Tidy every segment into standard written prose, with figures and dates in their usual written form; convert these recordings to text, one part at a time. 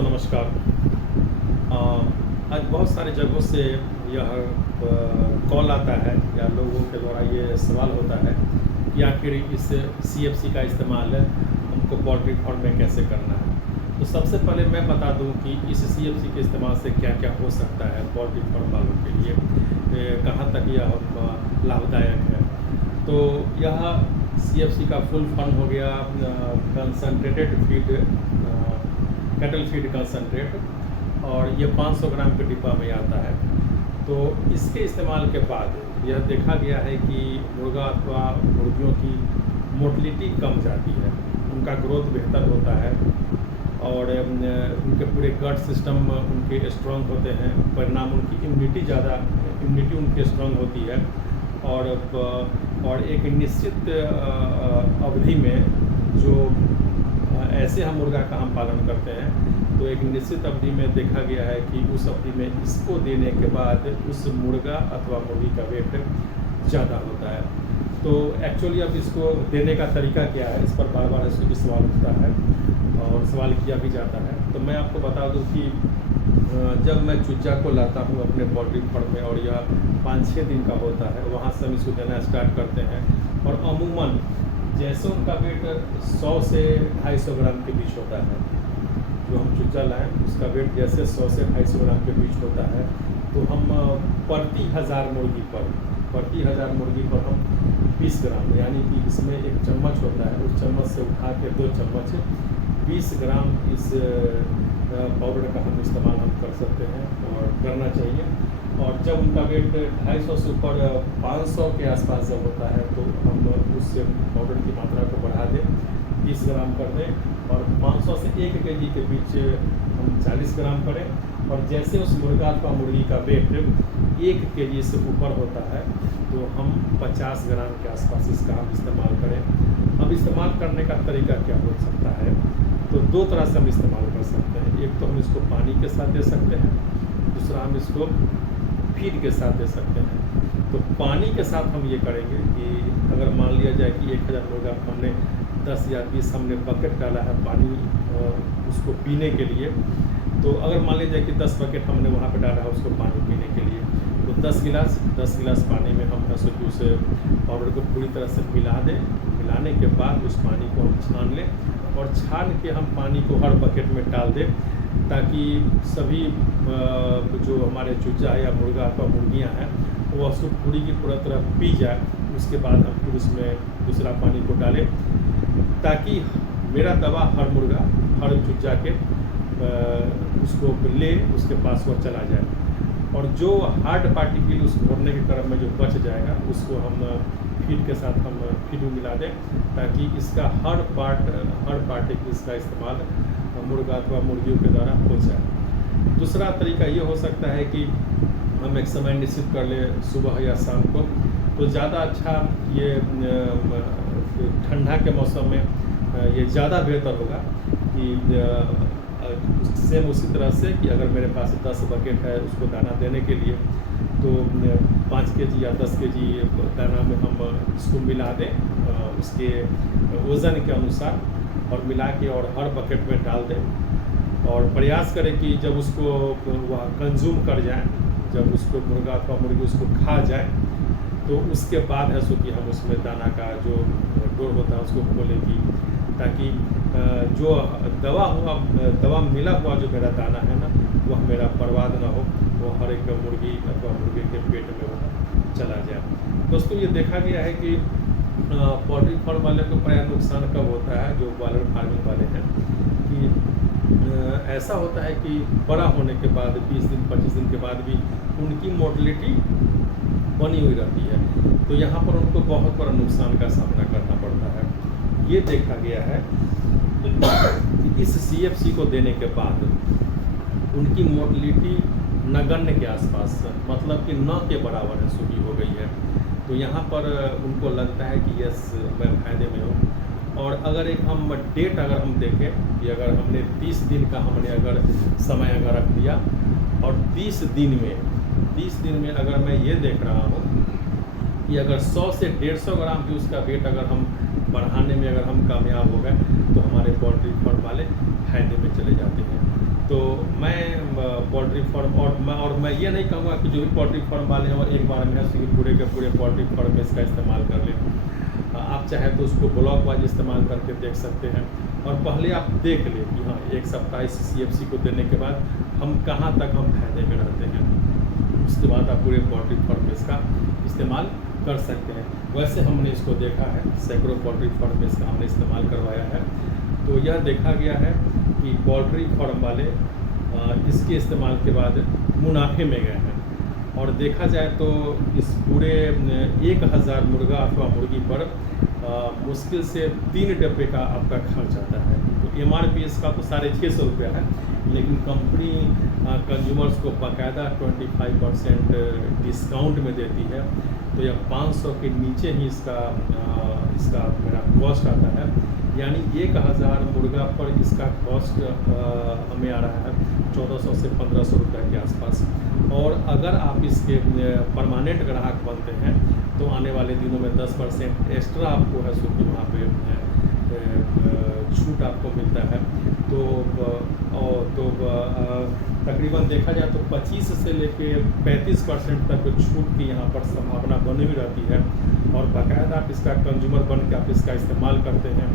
दोस्तों नमस्कार। आज बहुत सारी जगहों से यह कॉल आता है या लोगों के द्वारा ये सवाल होता है कि आखिर इस सीएफसी का इस्तेमाल हमको पोल्ट्री फार्म में कैसे करना है। तो सबसे पहले मैं बता दूं कि इस सीएफसी के इस्तेमाल से क्या क्या हो सकता है पोल्ट्री फार्म वालों के लिए, कहाँ तक यह लाभदायक है। तो यह सीएफसी का फुल फॉर्म हो गया concentrated feed, cattle feed concentrate, और ये 500 ग्राम के डिब्बा में आता है। तो इसके इस्तेमाल के बाद यह देखा गया है कि मुर्गा अथवा मुर्गियों की मोटिलिटी कम जाती है, उनका ग्रोथ बेहतर होता है और उनके पूरे गट सिस्टम उनके स्ट्रॉन्ग होते हैं। परिणाम उनकी इम्यूनिटी उनकी स्ट्रॉन्ग होती है और एक निश्चित अवधि में जो ऐसे हम मुर्गा का हम पालन करते हैं तो एक निश्चित अवधि में देखा गया है कि उस अवधि में इसको देने के बाद उस मुर्गा अथवा मुर्गी का वेट ज़्यादा होता है। तो एक्चुअली अब इसको देने का तरीका क्या है, इस पर बार बार इसको भी सवाल उठता है और सवाल किया भी जाता है। तो मैं आपको बता दूं कि जब मैं चूजा को लाता हूं अपने पोल्ट्री फार्म में और यह 5-6 दिन का होता है, वहां से हम इसको देना स्टार्ट करते हैं और अमूमन जैसे उनका वेट 100 से 250 ग्राम के बीच होता है। जो हम चूजा लाएँ उसका वेट जैसे 100 से 250 ग्राम के बीच होता है, तो हम प्रति हज़ार मुर्गी पर हम 20 ग्राम, यानी कि इसमें एक चम्मच होता है, उस चम्मच से उठा के 2 चम्मच 20 ग्राम इस पाउडर का हम इस्तेमाल कर सकते हैं और करना चाहिए। और जब उनका वेट 250 से ऊपर 500 के आसपास जब होता है तो हम उस पाउडर की मात्रा को बढ़ा दें, 30 ग्राम कर दें और 500 से 1 केजी के बीच हम 40 ग्राम करें। और जैसे उस मुर्गा अथवा मुर्गी का वेट 1 केजी से ऊपर होता है तो हम 50 ग्राम के आसपास इसका हम इस्तेमाल करें। अब इस्तेमाल करने का तरीका क्या हो सकता है, तो 2 तरह से हम इस्तेमाल कर सकते हैं। एक तो हम इसको पानी के साथ दे सकते हैं, दूसरा हम इसको फीड के साथ दे सकते हैं। तो पानी के साथ हम ये करेंगे कि अगर मान लिया जाए कि 1000 मुर्गा हमने 10 या 20 हमने बकेट डाला है पानी उसको पीने के लिए, तो अगर मान लीजिए कि 10 बकेट हमने वहाँ पे डाला है उसको पानी पीने के लिए, तो 10 गिलास पानी में हम उस पाउडर को पूरी तरह से मिला दें। मिलाने के बाद उस पानी को हम छान लें और छान के हम पानी को हर बकेट में डाल दें, ताकि सभी जो हमारे चूजा या मुर्गा अथवा मुर्गियाँ हैं वो उसको पूरी की पूरी तरह पी जाए। उसके बाद हम फिर उसमें दूसरा पानी को डालें, ताकि मेरा दवा हर मुर्गा हर चूजा के उसको ले उसके पास वो चला जाए। और जो हार्ड पार्टिकल उस घोरने के क्रम में जो बच जाएगा उसको हम फीड के साथ हम फीड में मिला दें, ताकि इसका हर पार्टिकल इसका इस्तेमाल मुर्गा अथवा मुर्गियों के द्वारा हो जाए। दूसरा तरीका ये हो सकता है कि हम एक समय निश्चित कर लें सुबह या शाम को, तो ज़्यादा अच्छा ये ठंडा के मौसम में ये ज़्यादा बेहतर होगा कि सेम उसी तरह से कि अगर मेरे पास 10 बकेट है उसको दाना देने के लिए, तो 5 केजी या 10 केजी दाना में हम इसको मिला दें उसके वज़न के अनुसार और मिला के और हर बकेट में डाल दें और प्रयास करें कि जब उसको वह कंज्यूम कर जाए, जब उसको मुर्गा अथवा मुर्गी उसको खा जाए, तो उसके बाद है सो कि हम उसमें दाना का जो डोर होता है उसको खोलेगी, ताकि जो दवा मिला हुआ जो मेरा दाना है ना वह मेरा बर्बाद ना हो, वो हर एक मुर्गी अथवा मुर्गे के पेट में वो चला जाए। दोस्तों ये देखा गया है कि पोल्ट्री फार्म वाले को प्रायः नुकसान कब होता है, जो बॉयलर फार्मिंग वाले हैं, कि ऐसा होता है कि बड़ा होने के बाद 20 दिन 25 दिन के बाद भी उनकी मोटिलिटी बनी हुई रहती है, तो यहाँ पर उनको बहुत बड़ा नुकसान का सामना करना पड़ता है। ये देखा गया है कि इस सीएफसी को देने के बाद उनकी मोटिलिटी नगण्य के आसपास, मतलब कि न के बराबर सुधी हो गई है। तो यहाँ पर उनको लगता है कि यस मैं फायदे में हूँ। और अगर एक हम डेट अगर हम देखें कि अगर हमने 30 दिन का हमने अगर समय अगर रख दिया और 30 दिन में अगर मैं ये देख रहा हूँ कि अगर 100 से 150 ग्राम भी उसका वेट अगर हम बढ़ाने में अगर हम कामयाब हो गए तो हमारे पोल्ट्री फार्म वाले फायदे में चले जाते हैं। तो मैं पोल्ट्री फार्म और मैं ये नहीं कहूँगा कि जो भी पोल्ट्री फार्म वाले हैं और एक बार में है पूरे के पूरे पोल्ट्री फार्म में इसका इस्तेमाल कर लें। आप चाहे तो उसको ब्लॉक वाइज इस्तेमाल करके देख सकते हैं, और पहले आप देख लें कि हाँ एक सप्ताह इस CFC को देने के बाद हम कहाँ तक हम फायदे में रहते हैं। उसके बाद आप पूरे पोल्ट्री फार्म में इसका इस्तेमाल कर सकते हैं। वैसे हमने इसको देखा है, सैकड़ों पोल्ट्री फार्म में इसका हमने इस्तेमाल करवाया है। तो यह देखा गया है कि पोल्ट्री फार्म वाले इसके इस्तेमाल के बाद मुनाफे में गए हैं। और देखा जाए तो इस पूरे 1000 मुर्गा अथवा मुर्गी पर मुश्किल से 3 डब्बे का आपका खर्च आता है। तो MRP इसका तो 650 रुपया है, लेकिन कंपनी कंज्यूमर्स को बाकायदा 25% डिस्काउंट में देती है। तो यह 500 के नीचे ही इसका मेरा कॉस्ट आता है, यानी 1000 मुर्गा पर इसका कॉस्ट हमें आ रहा है 1400 से 1500 रुपये के आसपास। और अगर आप इसके परमानेंट ग्राहक बनते हैं तो आने वाले दिनों में 10% एक्स्ट्रा आपको है सो कि वहाँ पे छूट आपको मिलता है। तो तकरीबन देखा जाए तो 25 से लेके 35% तक छूट की यहाँ पर संभावना बनी हुई रहती है। और बाकायदा आप इसका कंज्यूमर बन के आप इसका इस्तेमाल करते हैं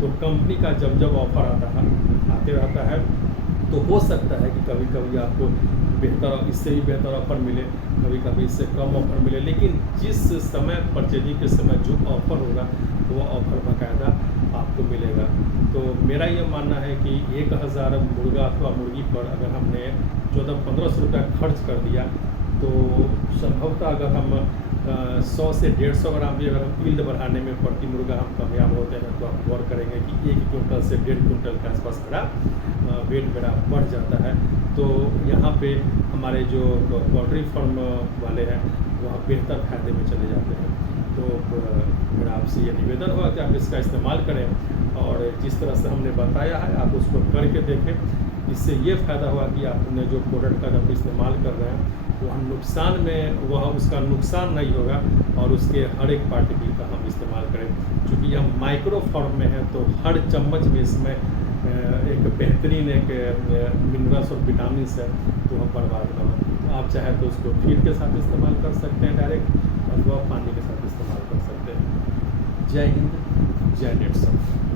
तो कंपनी का जब ऑफ़र आते रहता है, तो हो सकता है कि कभी कभी आपको बेहतर, इससे भी बेहतर ऑफ़र मिले, कभी कभी इससे कम ऑफ़र मिले, लेकिन जिस समय परचेजिंग के समय जो ऑफ़र होगा वो ऑफ़र बाकायदा आपको मिलेगा। तो मेरा ये मानना है कि 1000 मुर्गा अथवा मुर्गी पर अगर हमने 1400-1500 रुपया खर्च कर दिया तो संभवतः अगर हम 100 से 150 ग्राम भी अगर हम यील्ड बढ़ाने में प्रति मुर्गा हम कामयाब होते हैं तो आप गौर करेंगे कि 1 क्विंटल से 1.5 क्विंटल के आसपास मेरा वेट मेरा बढ़ जाता है। तो यहाँ पे हमारे जो पोल्ट्री फार्म वाले हैं वह बेहतर फायदे में चले जाते हैं। तो मेरा आपसे ये निवेदन होगा कि आप इसका इस्तेमाल करें, और जिस तरह से हमने बताया है आप उसको करके देखें। इससे ये फ़ायदा हुआ कि आपने जो प्रोडक्ट का जब इस्तेमाल कर रहे हैं वह उसका नुकसान नहीं होगा, और उसके हर एक पार्टिकल का हम इस्तेमाल करें। चूँकि यह माइक्रो फॉर्म में है तो हर चम्मच में इसमें एक बेहतरीन एक मिनरल्स और विटामिन्स है, तो वह बर्बाद ना हो। तो आप चाहे तो उसको फीड के साथ इस्तेमाल कर सकते हैं डायरेक्ट, अथवा पानी के साथ इस्तेमाल कर सकते हैं। जय हिंद, जय नेटसम।